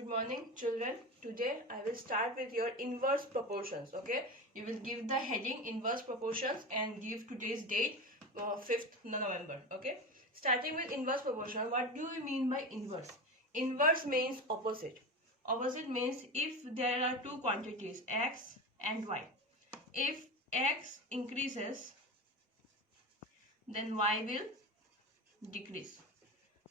Good morning, children. Today I will start with your inverse proportions. Okay, you will give the heading inverse proportions and give today's date 5th November. Okay, starting with inverse proportion. What do we mean by inverse? Inverse means opposite. Opposite means if there are two quantities x and y. If x increases, then y will decrease.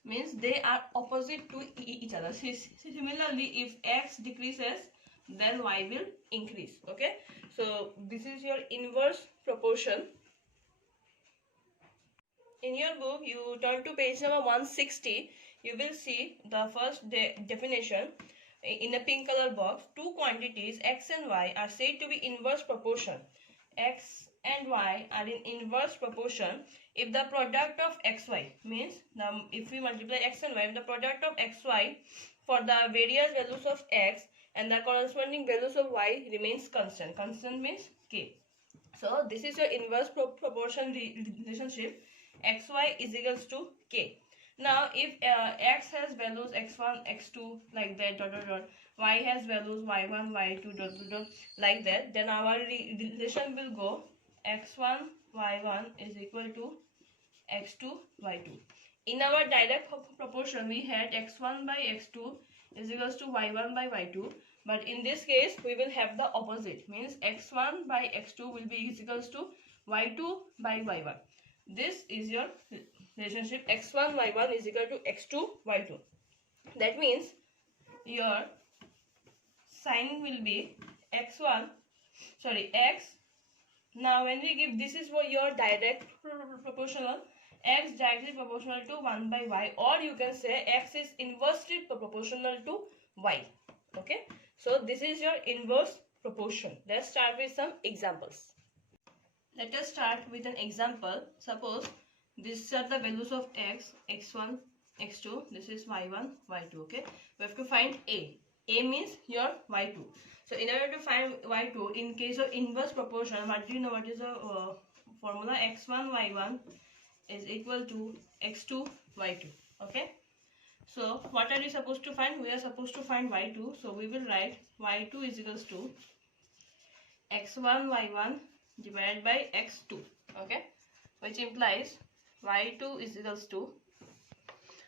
Means they are opposite to each other. Similarly, if x decreases, then y will increase. Okay, so this is your inverse proportion. In your book, you turn to page number 160. You will see the first definition in a pink color box. Two quantities x and y are said to be inverse proportion. X and y are in inverse proportion if the product of xy, means if we multiply x and y, if the product of xy for the various values of x and the corresponding values of y remains constant. Constant means k. So this is your inverse proportion relationship. Xy is equals to k. Now if x has values x1, x2 like that dot dot dot, y has values y1, y2 dot dot dot like that, then our relation will go x1, y1 is equal to x2, y2. In our direct proportion, we had x1 by x2 is equals to y1 by y2. But in this case, we will have the opposite. Means x1 by x2 will be equals to y2 by y1. This is your relationship. x1, y1 is equal to x2, y2. That means your sign will be x1, sorry, x. Now when we give, this is for your direct proportional, x directly proportional to 1 by y, or you can say x is inversely proportional to y. Okay, so this is your inverse proportion. Let's start with some examples. Let us start with an example. Suppose these are the values of x, x1, x2, this is y1, y2. Okay, we have to find a. A means your y2. So in order to find y2, in case of inverse proportion, what do you know? What is the formula? x1 y1 is equal to x2 y2. Okay, so what are we supposed to find? We are supposed to find y2. So we will write y2 is equals to x1 y1 divided by x2. Okay, which implies y2 is equals to,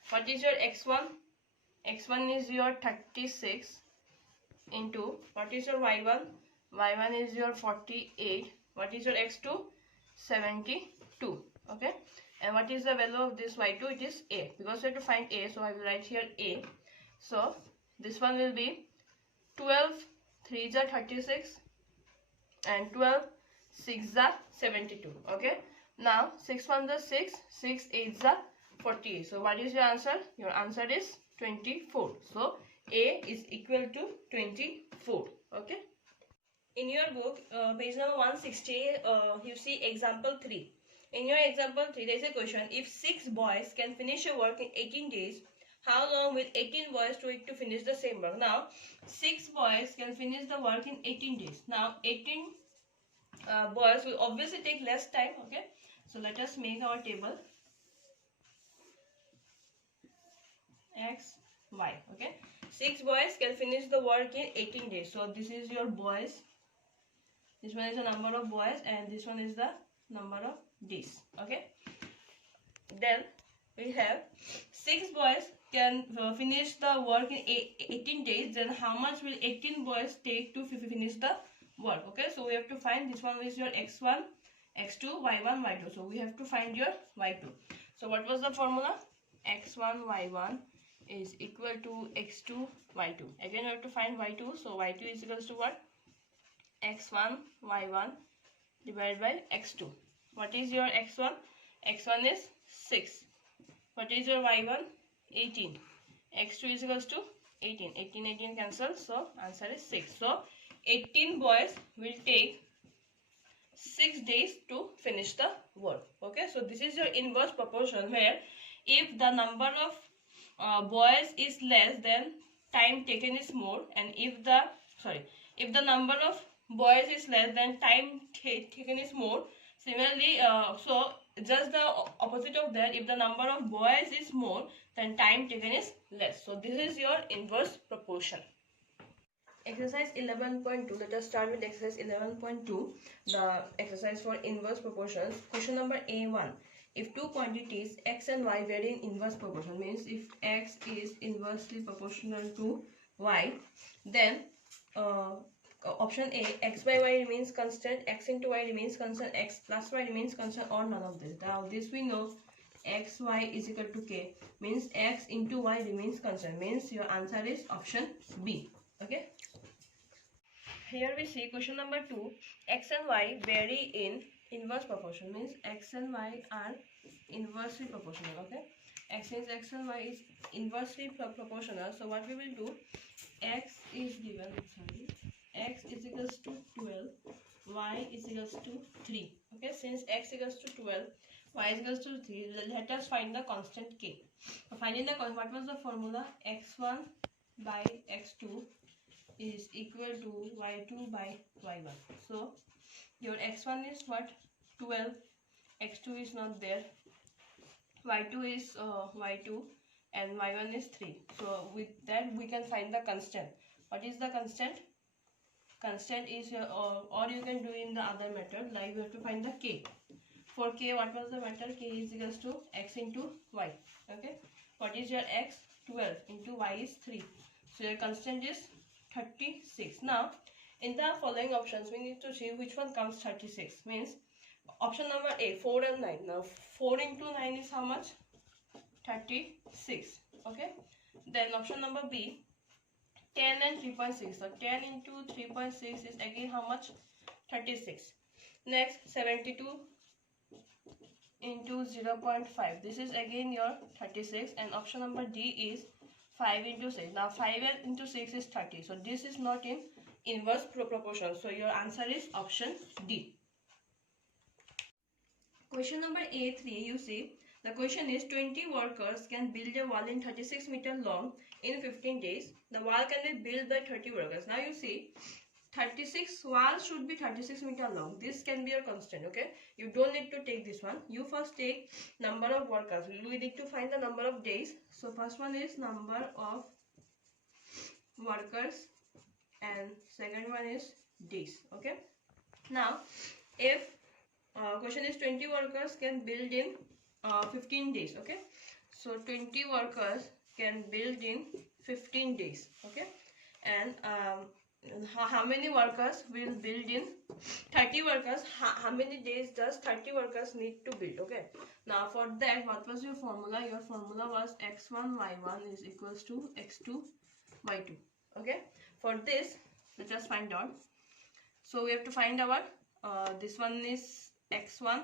what is your x1? x1 is your 36 into, what is your y1? y1 is your 48. What is your x2? 72. Okay, and what is the value of this y2? It is a, because we have to find a, so I will write here a. So this one will be 12 3s are 36 and 12 6s are 72. Okay, now 6 1s are 6, 6 8s are 48. So what is your answer? Your answer is 24. So a is equal to 24. Okay, in your book page number 160, you see example 3. In your example 3, there is a question: if 6 boys can finish a work in 18 days, how long will 18 boys take to finish the same work? Now 6 boys can finish the work in 18 days. Now 18 boys will obviously take less time. Okay, so let us make our table x, y. Okay, 6 boys can finish the work in 18 days. So this is your boys, this one is the number of boys, and this one is the number of days. Okay, then we have 6 boys can finish the work in 18 days. Then how much will 18 boys take to finish the work? Okay, so we have to find, this one is your x1, x2, y1, y2. So we have to find your y2. So what was the formula? x1 y1 is equal to x2 y2. Again we have to find y2. So y2 is equals to what? x1 y1 divided by x2. What is your x1? x1 is 6. What is your y1? 18. x2 is equals to 18. 18 18 cancel, so answer is 6. So 18 boys will take 6 days to finish the work. Okay, so this is your inverse proportion, where if the number of boys is less, then time taken is more, and if the number of boys is less, then time taken is more. Similarly, so just the opposite of that, if the number of boys is more, then time taken is less. So this is your inverse proportion. Exercise 11.2. Let us start with exercise 11.2, the exercise for inverse proportions. Question number A1. If two quantities x and y vary in inverse proportion, means if x is inversely proportional to y, then option A, x by y remains constant, x into y remains constant, x plus y remains constant, or none of this. Now this we know, x y is equal to k, means x into y remains constant, means your answer is option B. Okay. Here we see question number 2. X and y vary in inverse proportion, means x and y are inversely proportional. Okay. Since x and y is inversely proportional, so what we will do, x is given, sorry, x is equals to 12, y is equals to 3. Okay, since x equals to 12, y is equals to 3, let us find the constant k. So finding the constant, what was the formula? X1 by x2 is equal to y2 by y1. So your x1 is what? 12, x2 is not there, y2 is y2, and y1 is 3. So with that we can find the constant. What is the constant? Constant is or you can do in the other method, like you have to find the k. For k, what was the method? K is equals to x into y. Okay, what is your x? 12 into y is 3. So your constant is 36. Now in the following options we need to see which one comes 36. Means option number A, 4 and 9. Now 4 into 9 is how much? 36. Okay, then option number B, 10 and 3.6. So 10 into 3.6 is again how much? 36. Next, 72 into 0.5. This is again your 36. And option number D is 5 into 6. Now 5 into 6 is 30. So this is not in inverse proportion. So your answer is option D. Question number A3, you see, the question is 20 workers can build a wall in 36 meter long in 15 days. The wall can be built by 30 workers. Now you see, 36 wall should be 36 meter long. This can be your constant. Okay, you don't need to take this one. You first take number of workers. We need to find the number of days. So first one is number of workers and second one is days. Okay, now if question is 20 workers can build in 15 days. Okay, so 20 workers can build in 15 days. Okay, and how many workers will build in 30 workers? How many days does 30 workers need to build? Okay, now for that, what was your formula? Your formula was x1 y1 is equals to x2 y2. Okay, for this let us find out. So we have to find our this one is x1,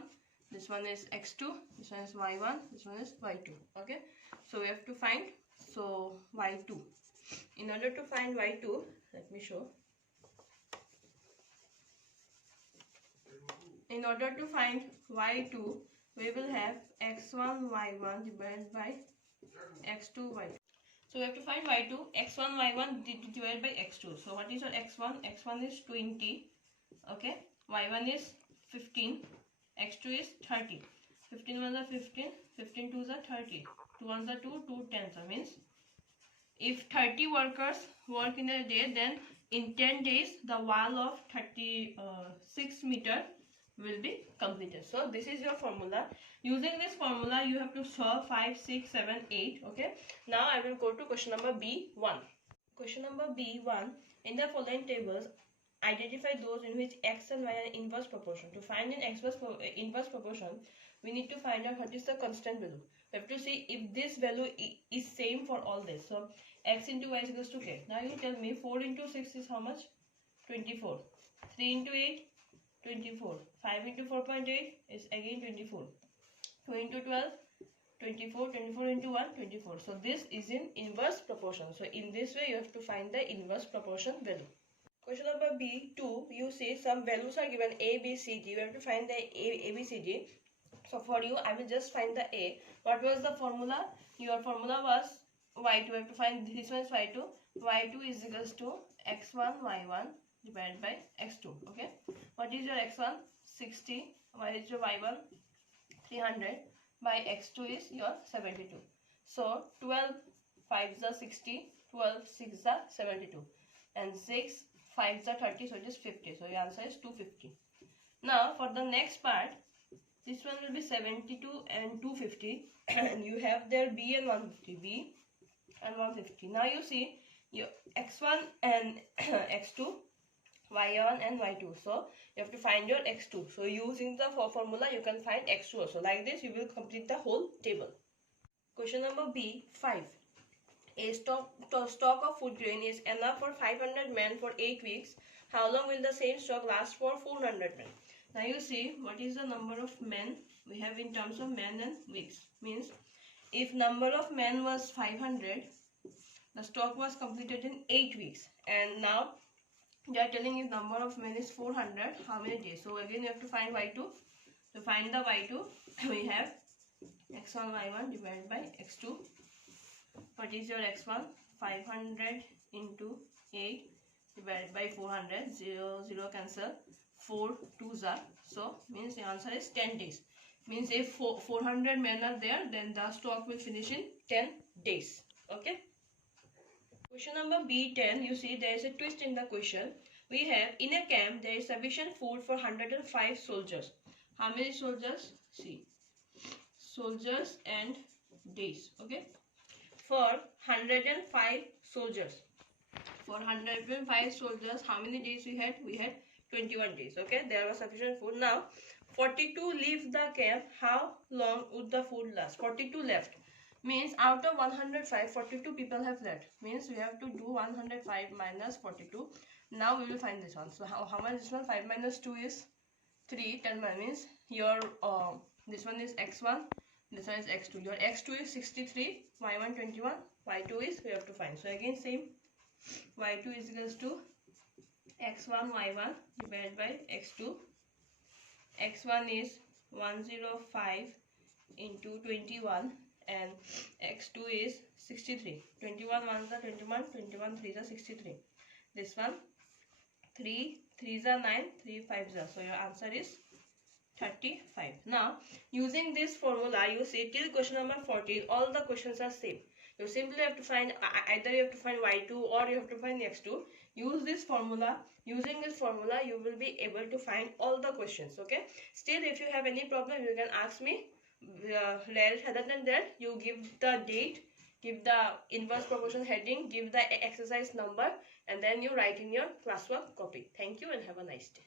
this one is x2, this one is y1, this one is y2. Okay, so we have to find y2. In order to find y2, let me show. In order to find y2, we will have x1 y1 divided by x2 y2. So we have to find y2, x1 y1 divided by x2. So what is your x1? x1 is 20. Okay, y1 is 15, x2 is 30. 15 ones are 15, 15 twos are 30, 2 ones are 2, 2 tens are, means if 30 workers work in a day, then in 10 days the wall of 36 meter will be completed. So this is your formula. Using this formula you have to solve 5, 6, 7, 8. Okay, now I will go to question number B1. Question number B1, in the following tables identify those in which x and y are inverse proportion. To find an inverse proportion, we need to find out what is the constant value. We have to see if this value is same for all this. So x into y is equals to k. Now you tell me 4 into 6 is how much? 24. 3 into 8, 24. 5 into 4.8 is again 24. 2 into 12, 24. 24 into 1, 24. So this is in inverse proportion. So in this way you have to find the inverse proportion value. Question number B2, you see some values are given A, B, C, D. You have to find the A, B, C, D. So for you, I will just find the A. What was the formula? Your formula was Y2. You have to find this one is Y2. Y2 is equals to X1, Y1 divided by X2. Okay. What is your X1? 60. What is your Y1? 300 by x2 is your 72. So 12 5s are 60, 12 6s are 72, and 6 5s are 30, so it is 50. So your answer is 250. Now for the next part, this one will be 72 and 250 and you have there b and 150, b and 150. Now you see your x1 and x2, y1 and y2. So you have to find your x2. So using the formula you can find x2 also. Like this you will complete the whole table. Question number B, 5. A stock of food grain is enough for 500 men for 8 weeks. How long will the same stock last for 400 men? Now you see what is the number of men we have in terms of men and weeks. Means if number of men was 500, the stock was completed in 8 weeks. And now they are telling if number of men is 400, how many days? So again you have to find y2. To find the y2, we have x1 y1 divided by x2. What is your x1? 500 into 8 divided by 400. 0 0 cancel. 4 2s are. So means the answer is 10 days. Means if 400 men are there, then the stock will finish in 10 days. Okay. Question number B10. You see there is a twist in the question. We have in a camp there is sufficient food for 105 soldiers. How many soldiers? See. Soldiers and days. Okay. For 105 soldiers. For 105 soldiers, how many days we had? We had 21 days. Okay, there was sufficient food. Now, 42 leave the camp. How long would the food last? 42 left. Means out of 105, 42 people have left. Means we have to do 105 minus 42. Now we will find this one. So how much is this one? 5 minus 2 is 3. 10 means your this one is x1. This one is x2. Your x2 is 63, y1 21, y2 is we have to find. So again same, y2 is equals to x1 y1 divided by x2. x1 is 105 into 21 and x2 is 63. 21 1s are 21, 21 3s are 63. This one 3 3s are 9, 3 5s are. So your answer is 35. Now, using this formula, you see till question number 14, all the questions are same. You simply have to find either you have to find y2 or you have to find x2. Use this formula. Using this formula, you will be able to find all the questions. Okay. Still, if you have any problem, you can ask me. Other than that, you give the date, give the inverse proportion heading, give the exercise number, and then you write in your classwork copy. Thank you and have a nice day.